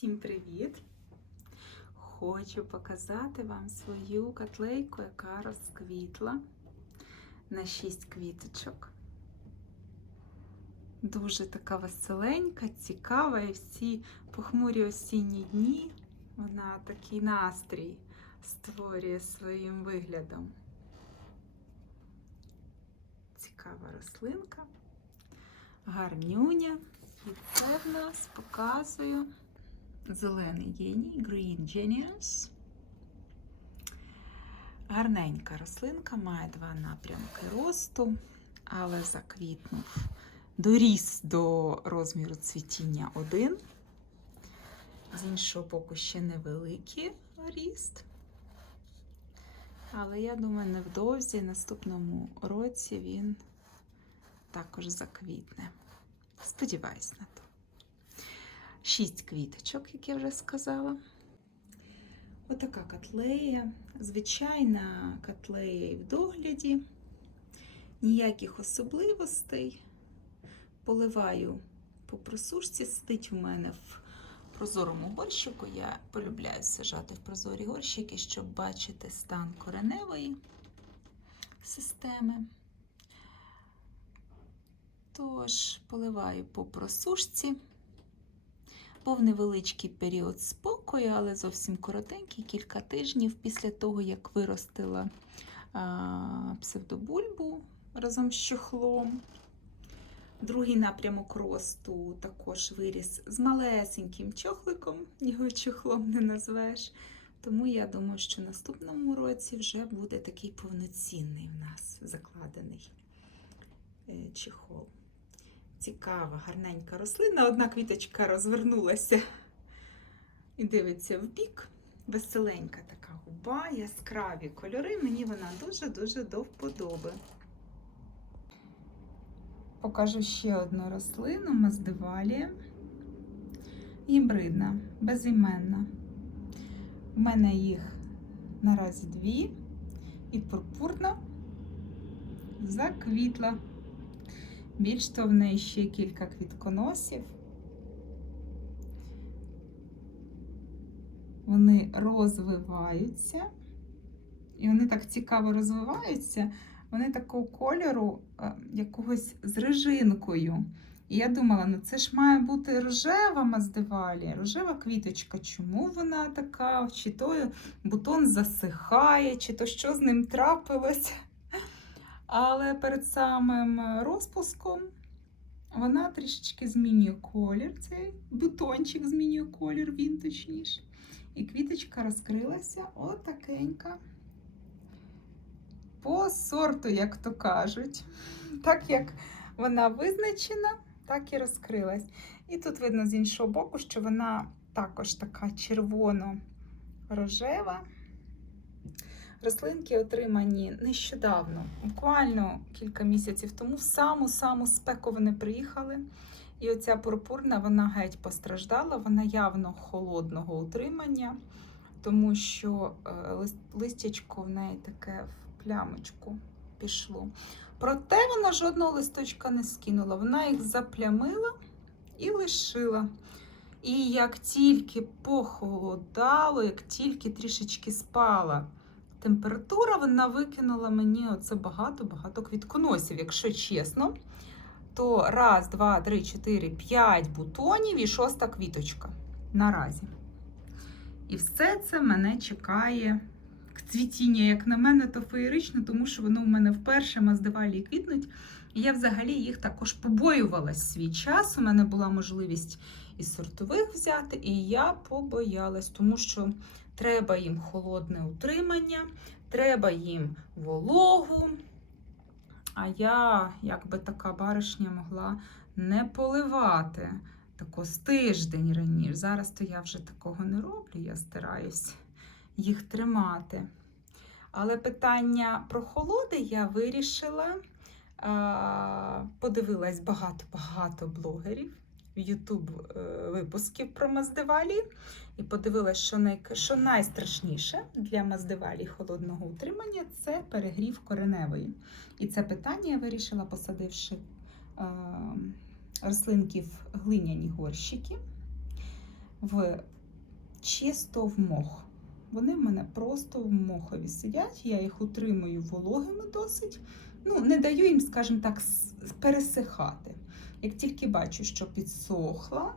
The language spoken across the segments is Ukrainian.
Всім привіт! Хочу показати вам свою котлейку, яка розквітла на 6 квіточок. Дуже така веселенька, цікава, і всі похмурі осінні дні вона такий настрій створює своїм виглядом. Цікава рослинка, гарнюня. І це в нас показую зелений геній Green Genius. Гарненька рослинка, має два напрямки росту, але заквітнув. Доріс до розміру цвітіння один. З іншого боку, ще невеликий ріст. Але я думаю, невдовзі, наступному році він також заквітне. Сподіваюсь на то. Шість квіточок, як я вже сказала. Отака котлея. Звичайна котлея і в догляді. Ніяких особливостей. Поливаю по просушці, сидить у мене в прозорому горщику. Я полюбляю сажати в прозорі горщики, щоб бачити стан кореневої системи. Тож, поливаю по просушці. Був невеличкий період спокою, але зовсім коротенький, кілька тижнів після того, як виростила псевдобульбу разом з чохлом. Другий напрямок росту також виріс з малесеньким чохликом, його чохлом не назвеш. Тому я думаю, що наступному році вже буде такий повноцінний в нас закладений е, чехол. Цікава, гарненька рослина. Одна квіточка розвернулася і дивиться в бік. Веселенька така губа, яскраві кольори. Мені вона дуже-дуже до вподоби. Покажу ще одну рослину маздивалія. Гібридна, безіменна. У мене їх наразі дві, і пурпурна заквітла. Більш то в неї ще кілька квітконосів. Вони розвиваються, і вони так цікаво розвиваються. Вони такого кольору е, якогось з режинкою. І я думала, ну це ж має бути рожева маздивалія, рожева квіточка. Чому вона така? Чи то бутон засихає, чи то що з ним трапилось? Але перед самим розпуском вона трішечки змінює колір. Цей бутончик змінює колір, він точніше. І квіточка розкрилася отакенька. По сорту, як то кажуть. Так як вона визначена, так і розкрилась. І тут видно з іншого боку, що вона також така червоно-рожева. Рослинки отримані нещодавно, буквально кілька місяців тому, в саму-саму спеку вони приїхали. І оця пурпурна, вона геть постраждала, вона явно холодного утримання, тому що листячко в неї таке в плямочку пішло. Проте вона жодного листочка не скинула, вона їх заплямила і лишила. І як тільки похолодало, як тільки трішечки спала температура, вона викинула мені оце багато-багато квітконосів. Якщо чесно, то раз, два, три, чотири, п'ять бутонів і шоста квіточка наразі. І все це мене чекає. Цвітіння, як на мене, то феєрично, тому що воно у мене вперше маздивалі квітнуть. І я взагалі їх також побоювалась свій час. У мене була можливість із сортових взяти, і я побоялась, тому що треба їм холодне утримання, треба їм вологу. А я, якби така баришня, могла не поливати тако з тиждень раніше. Зараз то я вже такого не роблю, я стараюсь їх тримати. Але питання про холоди я вирішила. Подивилась багато-багато блогерів Ютуб випусків про маздивалі. І подивилась, що, най... що найстрашніше для маздивалі холодного утримання це перегрів кореневої. І це питання я вирішила, посадивши е... рослинки в глиняні горщики. в чисто в мох. Вони в мене просто в мохові сидять, я їх утримую вологими досить. Ну, не даю їм, скажімо так, пересихати. Як тільки бачу, що підсохла,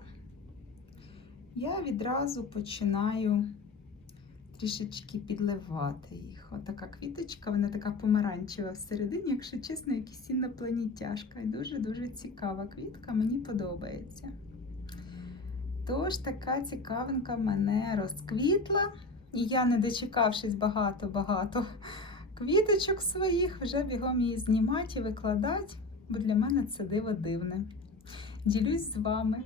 я відразу починаю трішечки підливати їх. Отака квіточка, вона така помаранчева всередині, якщо чесно, якась інопланетяшка. І дуже-дуже цікава квітка, мені подобається. Тож така цікавинка мене розквітла. І я, не дочекавшись багато-багато квіточок своїх, вже бігом її знімати і викладати, бо для мене це диво дивне. Ділюсь з вами.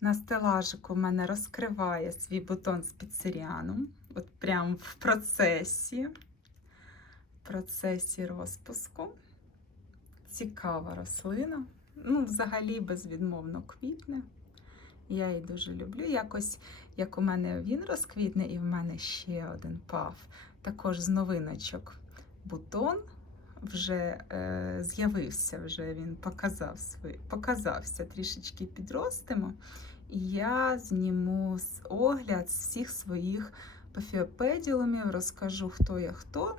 На стелажику в мене розкриває свій бутон з піцеріаном. От прям в процесі, в процесі розпуску. Цікава рослина. Ну, взагалі безвідмовно квітне. Я її дуже люблю. Якось, як у мене він розквітне, і в мене ще один пав. Також з новиночок бутон вже е, з'явився, вже він показав свій, показався, трішечки підростимо. І я зніму огляд з всіх своїх пафіопеділумів, розкажу, хто є хто,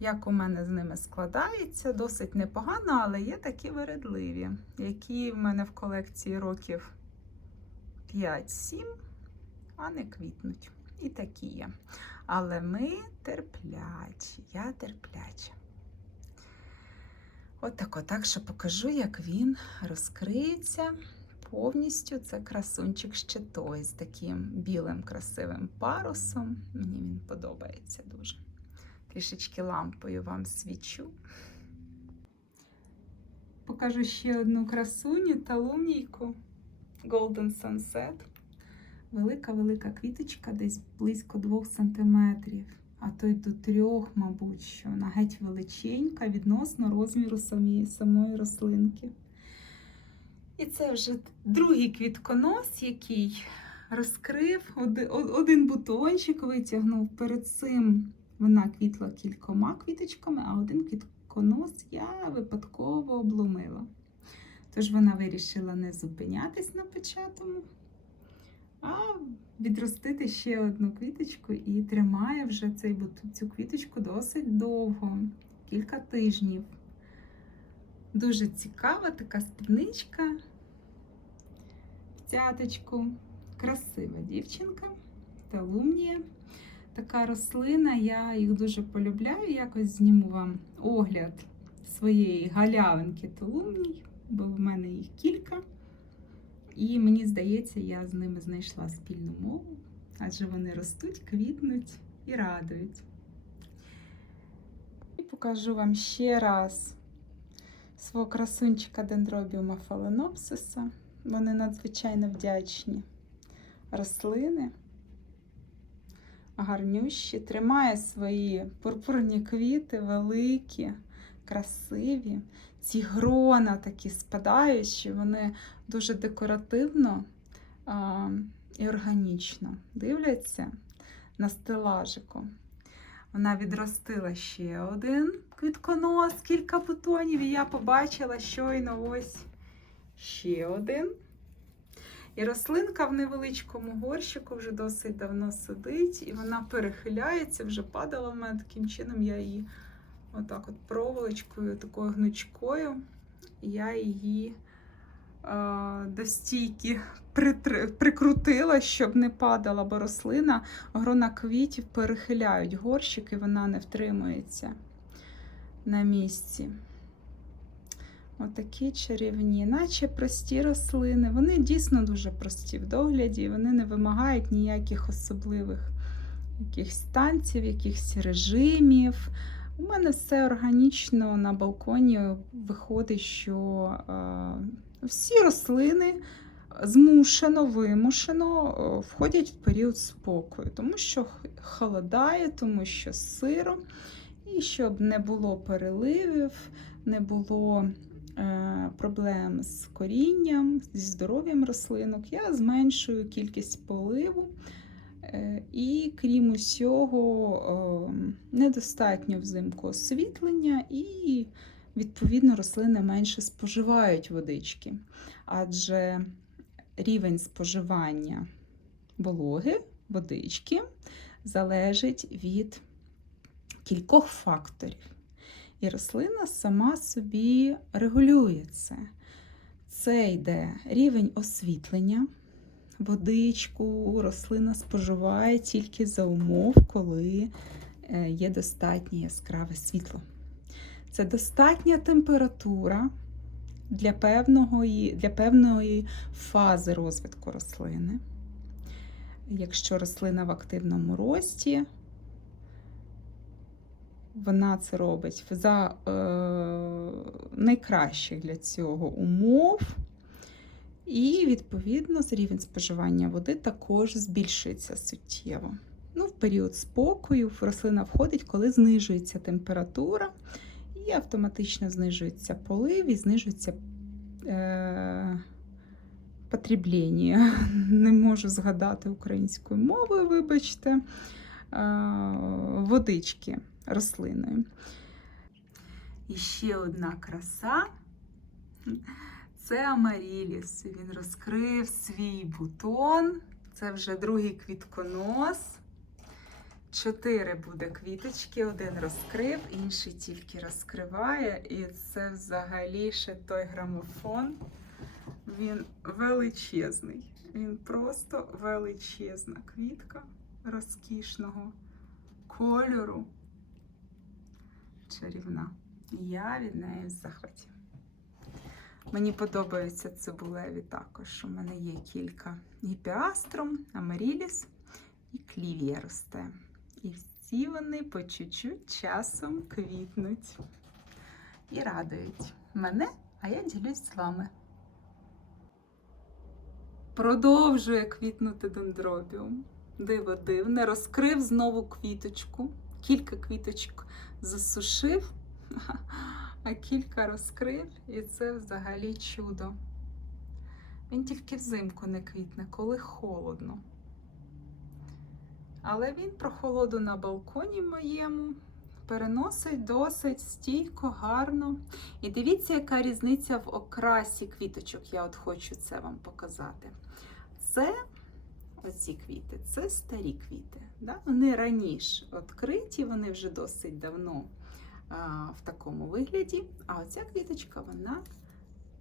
як у мене з ними складається. Досить непогано, але є такі вередливі, які в мене в колекції років 5-7, а не квітнуть. І такі є. Але ми терплячі, я терпляча. От так, отак, що покажу, як він розкриється повністю. Це красунчик ще той з таким білим красивим парусом. Мені він подобається дуже. Трішечки лампою вам свічу. Покажу ще одну красуню талумнійку Golden Sunset. Велика-велика квіточка, десь близько 2 см, а то й до трьох, мабуть, що вона геть величенька відносно розміру самої, самої рослинки. І це вже другий квітконос, який розкрив один бутончик, витягнув. Перед цим вона квітла кількома квіточками, а один квітконос я випадково обломила. Тож вона вирішила не зупинятись на початому, а відростити ще одну квіточку і тримає вже цей, цю квіточку досить довго, кілька тижнів. Дуже цікава така спідничка. В цяточку. Красива дівчинка, талумнія. Така рослина, я їх дуже полюбляю. Якось зніму вам огляд своєї галявинки талумній, бо в мене їх кілька. І мені здається, я з ними знайшла спільну мову, адже вони ростуть, квітнуть і радують. І покажу вам ще раз свого красунчика дендробіума фаленопсиса. Вони надзвичайно вдячні рослини, гарнющі, тримає свої пурпурні квіти, великі, красиві. Ці грона такі спадаючі, вони дуже декоративно а, і органічно дивляться на стелажику. Вона відростила ще один квітконос, кілька бутонів, і я побачила щойно ось ще один. І рослинка в невеличкому горщику вже досить давно сидить, і вона перехиляється, вже падала в мене таким чином. Я її отак от проволочкою, такою гнучкою, я її до стійки прикрутила, щоб не падала, бо рослина, грона квітів перехиляють горщик, і вона не втримується на місці. Отакі чарівні, наче прості рослини. Вони дійсно дуже прості в догляді, вони не вимагають ніяких особливих якихось танців, якихось режимів. У мене все органічно на балконі виходить, що е, всі рослини змушено, вимушено е, входять в період спокою, тому що холодає, тому що сиро, і щоб не було переливів, не було е, проблем з корінням, зі здоров'ям рослинок, я зменшую кількість поливу. Е, І крім усього, е, недостатньо взимку освітлення, і, відповідно, рослини менше споживають водички. Адже рівень споживання вологи, водички залежить від кількох факторів. І рослина сама собі регулює це. Це йде рівень освітлення. Водичку рослина споживає тільки за умов, коли е, є достатнє яскраве світло. Це достатня температура для певної, для певної фази розвитку рослини. Якщо рослина в активному рості, вона це робить за е, найкращих для цього умов. І, відповідно, рівень споживання води також збільшується суттєво. Ну, В період спокою рослина входить, коли знижується температура, і автоматично знижується полив і знижується е, потреблення. Не можу згадати українською мовою, вибачте, е, водички рослиною. І ще одна краса це Амаріліс. Він розкрив свій бутон. Це вже другий квітконос. Чотири буде квіточки, один розкрив, інший тільки розкриває. І це взагалі ще той грамофон. Він величезний. Він просто величезна квітка розкішного кольору. Чарівна. Я від неї в захваті. Мені подобаються цибулеві також. У мене є кілька гіпіаструм, амаріліс і клівія росте. І всі вони по чуть-чуть часом квітнуть і радують мене, а я ділюсь з вами. Продовжує квітнути дендробіум. Диво дивне, розкрив знову квіточку. Кілька квіточок засушив, а кілька розкрив, і це взагалі чудо. Він тільки взимку не квітне, коли холодно. Але він прохолоду на балконі моєму переносить досить стійко, гарно. І дивіться, яка різниця в окрасі квіточок. Я от хочу це вам показати. Це оці квіти, це старі квіти. Да? Вони раніше відкриті, вони вже досить давно в такому вигляді. А оця квіточка, вона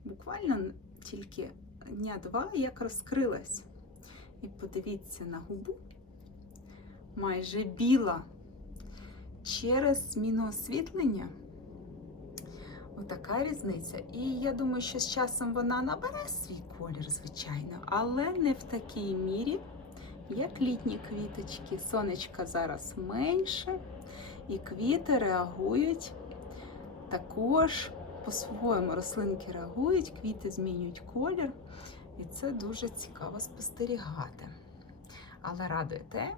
буквально тільки дня-два як розкрилась. І подивіться на губу майже біла. Через зміну освітлення. Отака різниця. І я думаю, що з часом вона набере свій колір, звичайно, але не в такій мірі, як літні квіточки. Сонечка зараз менше, і квіти реагують також по-своєму. Рослинки реагують, квіти змінюють колір, і це дуже цікаво спостерігати. Але радує те,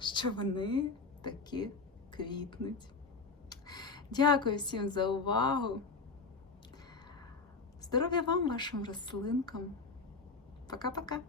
що вони такі квітнуть. Дякую всім за увагу. Здоров'я вам, вашим рослинкам. Пока-пока!